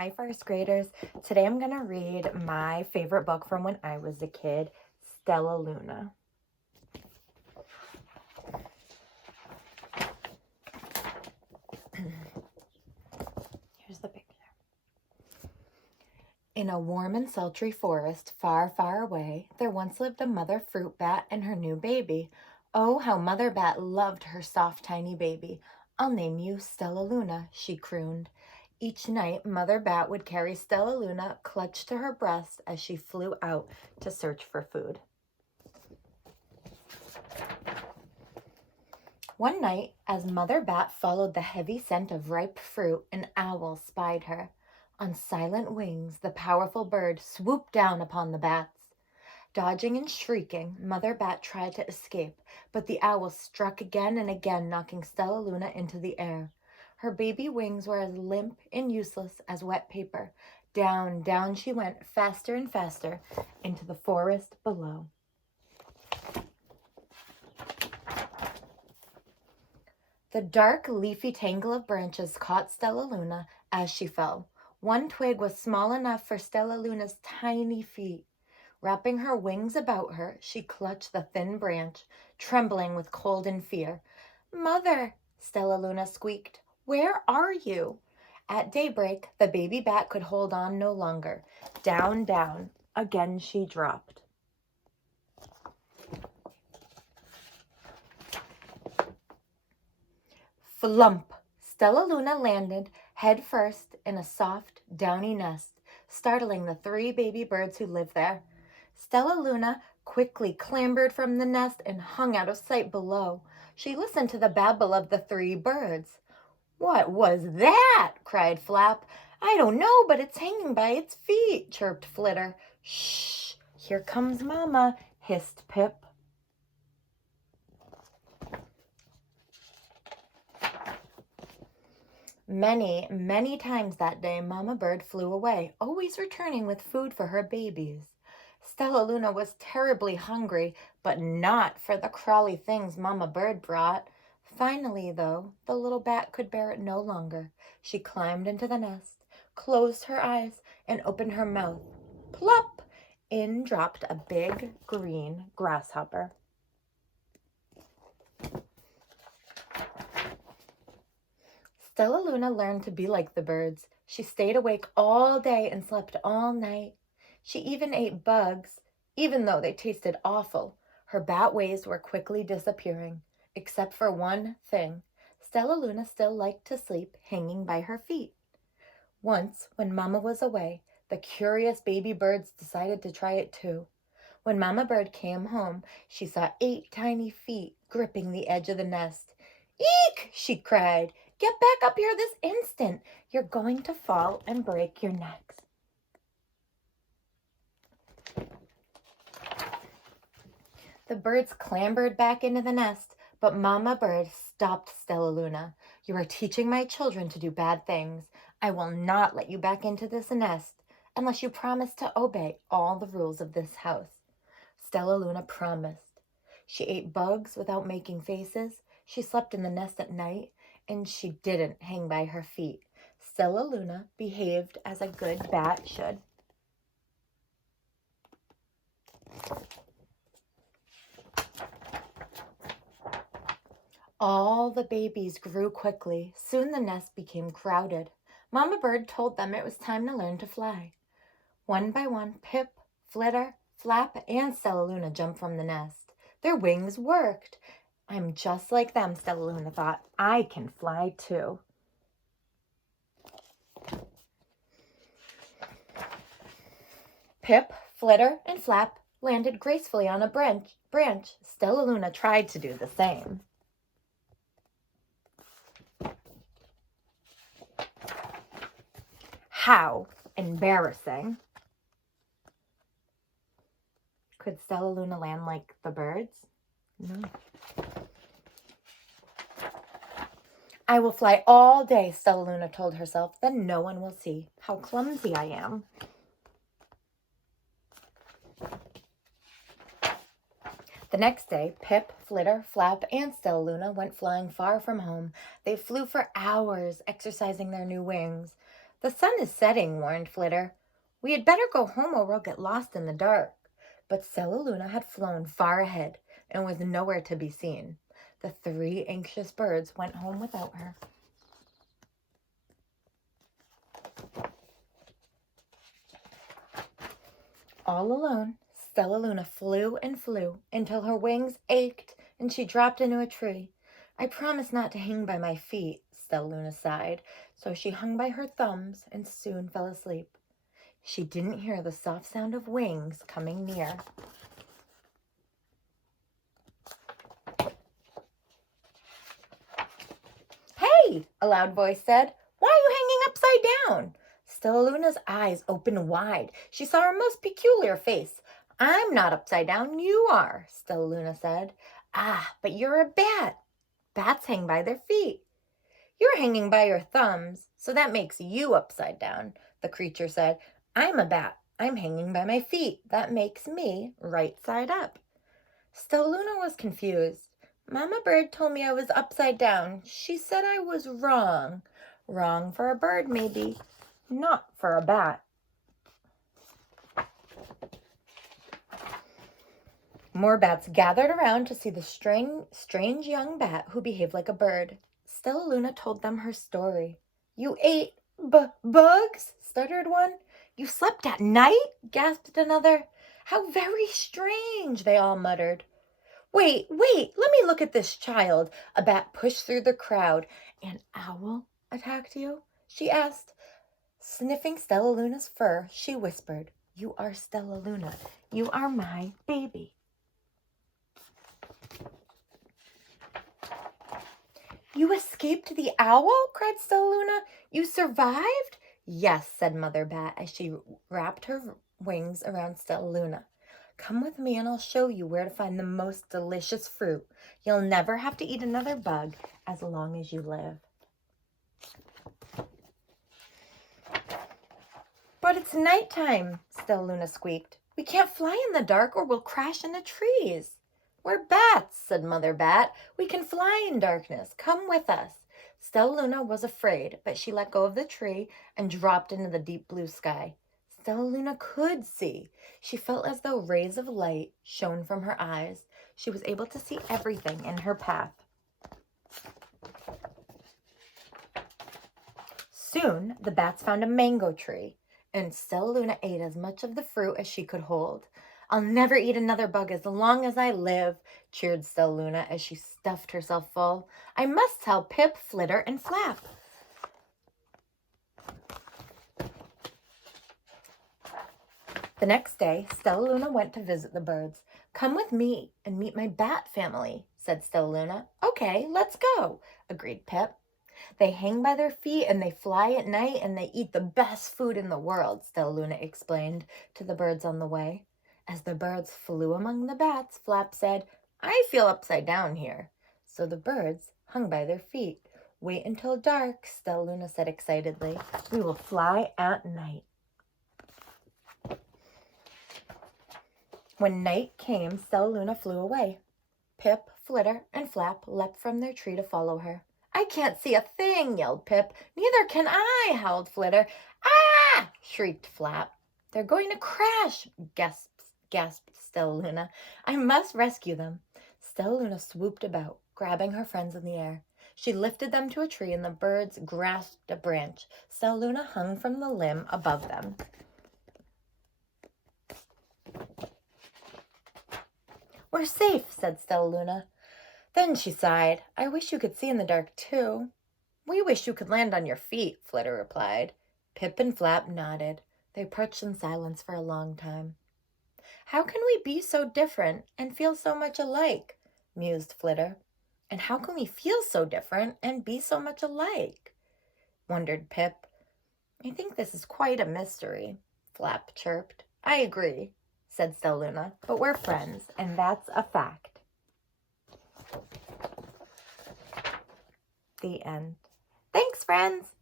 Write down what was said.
Hi, first graders. Today I'm going to read my favorite book from when I was a kid, Stellaluna. Here's the picture. In a warm and sultry forest far, far away, there once lived a mother fruit bat and her new baby. Oh, how Mother Bat loved her soft, tiny baby. "I'll name you Stellaluna," she crooned. Each night, Mother Bat would carry Stellaluna clutched to her breast as she flew out to search for food. One night, as Mother Bat followed the heavy scent of ripe fruit, an owl spied her. On silent wings, the powerful bird swooped down upon the bats. Dodging and shrieking, Mother Bat tried to escape, but the owl struck again and again, knocking Stellaluna into the air. Her baby wings were as limp and useless as wet paper. Down, down she went, faster and faster, into the forest below. The dark, leafy tangle of branches caught Stellaluna as she fell. One twig was small enough for Stellaluna's tiny feet. Wrapping her wings about her, she clutched the thin branch, trembling with cold and fear. "Mother," Stellaluna squeaked, "where are you?" At daybreak, the baby bat could hold on no longer. Down, down, again she dropped. Flump! Stellaluna landed head first in a soft, downy nest, startling the 3 baby birds who lived there. Stellaluna quickly clambered from the nest and hung out of sight below. She listened to the babble of the 3 birds. "What was that?" cried Flap. "I don't know, but it's hanging by its feet," chirped Flitter. "Shh! Here comes Mama," hissed Pip. Many, many times that day, Mama Bird flew away, always returning with food for her babies. Stellaluna was terribly hungry, but not for the crawly things Mama Bird brought. Finally, though, the little bat could bear it no longer. She climbed into the nest, closed her eyes, and opened her mouth. Plop! In dropped a big green grasshopper. Stellaluna learned to be like the birds. She stayed awake all day and slept all night. She even ate bugs, even though they tasted awful. Her bat ways were quickly disappearing, except for one thing. Stellaluna still liked to sleep hanging by her feet. Once, when Mama was away, the curious baby birds decided to try it too. When Mama Bird came home, she saw 8 tiny feet gripping the edge of the nest. "Eek!" she cried. "Get back up here this instant. You're going to fall and break your necks." The birds clambered back into the nest, but Mama Bird stopped Stellaluna. "You are teaching my children to do bad things. I will not let you back into this nest unless you promise to obey all the rules of this house." Stellaluna promised. She ate bugs without making faces. She slept in the nest at night, and she didn't hang by her feet. Stellaluna behaved as a good bat should. All the babies grew quickly. Soon the nest became crowded. Mama Bird told them it was time to learn to fly. One by one, Pip, Flitter, Flap, and Stellaluna jumped from the nest. Their wings worked. "I'm just like them," Stellaluna thought. "I can fly too." Pip, Flitter, and Flap landed gracefully on a branch. Stellaluna tried to do the same. How embarrassing. Could Stellaluna land like the birds? No. "I will fly all day," Stellaluna told herself. "Then no one will see how clumsy I am." The next day, Pip, Flitter, Flap, and Stellaluna went flying far from home. They flew for hours, exercising their new wings. "The sun is setting," warned Flitter. "We had better go home or we'll get lost in the dark." But Stellaluna had flown far ahead and was nowhere to be seen. The 3 anxious birds went home without her. All alone, Stellaluna flew and flew until her wings ached and she dropped into a tree. "I promised not to hang by my feet," Stellaluna sighed, so she hung by her thumbs and soon fell asleep. She didn't hear the soft sound of wings coming near. "Hey!" a loud voice said. "Why are you hanging upside down?" Stellaluna's eyes opened wide. She saw a most peculiar face. "I'm not upside down, you are," Stellaluna said. "Ah, but you're a bat. Bats hang by their feet." "You're hanging by your thumbs, so that makes you upside down," the creature said. "I'm a bat. I'm hanging by my feet. That makes me right side up." Stellaluna was confused. "Mama Bird told me I was upside down. She said I was wrong." Wrong for a bird, maybe. Not for a bat. More bats gathered around to see the strange young bat who behaved like a bird. Stellaluna told them her story. "You ate bugs?" stuttered one. "You slept at night?" gasped another. "How very strange," they all muttered. Wait, let me look at this child." A bat pushed through the crowd. "An owl attacked you?" she asked. Sniffing Stellaluna's fur, she whispered, "You are Stellaluna. You are my baby." "You escaped the owl?" cried Stellaluna. "You survived?" "Yes," said Mother Bat as she wrapped her wings around Stellaluna. "Come with me and I'll show you where to find the most delicious fruit. You'll never have to eat another bug as long as you live." "But it's nighttime," Stellaluna squeaked. "We can't fly in the dark or we'll crash into trees." "We're bats," said Mother Bat. "We can fly in darkness. Come with us." Stellaluna was afraid, but she let go of the tree and dropped into the deep blue sky. Stellaluna could see. She felt as though rays of light shone from her eyes. She was able to see everything in her path. Soon the bats found a mango tree, and Stellaluna ate as much of the fruit as she could hold. "I'll never eat another bug as long as I live," cheered Stellaluna as she stuffed herself full. "I must tell Pip, Flitter, and Flap." The next day, Stellaluna went to visit the birds. "Come with me and meet my bat family," said Stellaluna. "Okay, let's go," agreed Pip. "They hang by their feet and they fly at night and they eat the best food in the world," Stellaluna explained to the birds on the way. As the birds flew among the bats, Flap said, "I feel upside down here." So the birds hung by their feet. "Wait until dark," Stellaluna said excitedly. "We will fly at night." When night came, Stellaluna flew away. Pip, Flitter, and Flap leapt from their tree to follow her. "I can't see a thing," yelled Pip. "Neither can I," howled Flitter. "Ah!" shrieked Flap. "They're going to crash," gasped Stellaluna. "I must rescue them." Stellaluna swooped about, grabbing her friends in the air. She lifted them to a tree and the birds grasped a branch. Stellaluna hung from the limb above them. "We're safe," said Stellaluna. Then she sighed. "I wish you could see in the dark, too." "We wish you could land on your feet," Flitter replied. Pip and Flap nodded. They perched in silence for a long time. "How can we be so different and feel so much alike?" mused Flitter. "And how can we feel so different and be so much alike?" wondered Pip. "I think this is quite a mystery," Flap chirped. "I agree," said Stellaluna, "but we're friends, and that's a fact." The end. Thanks, friends.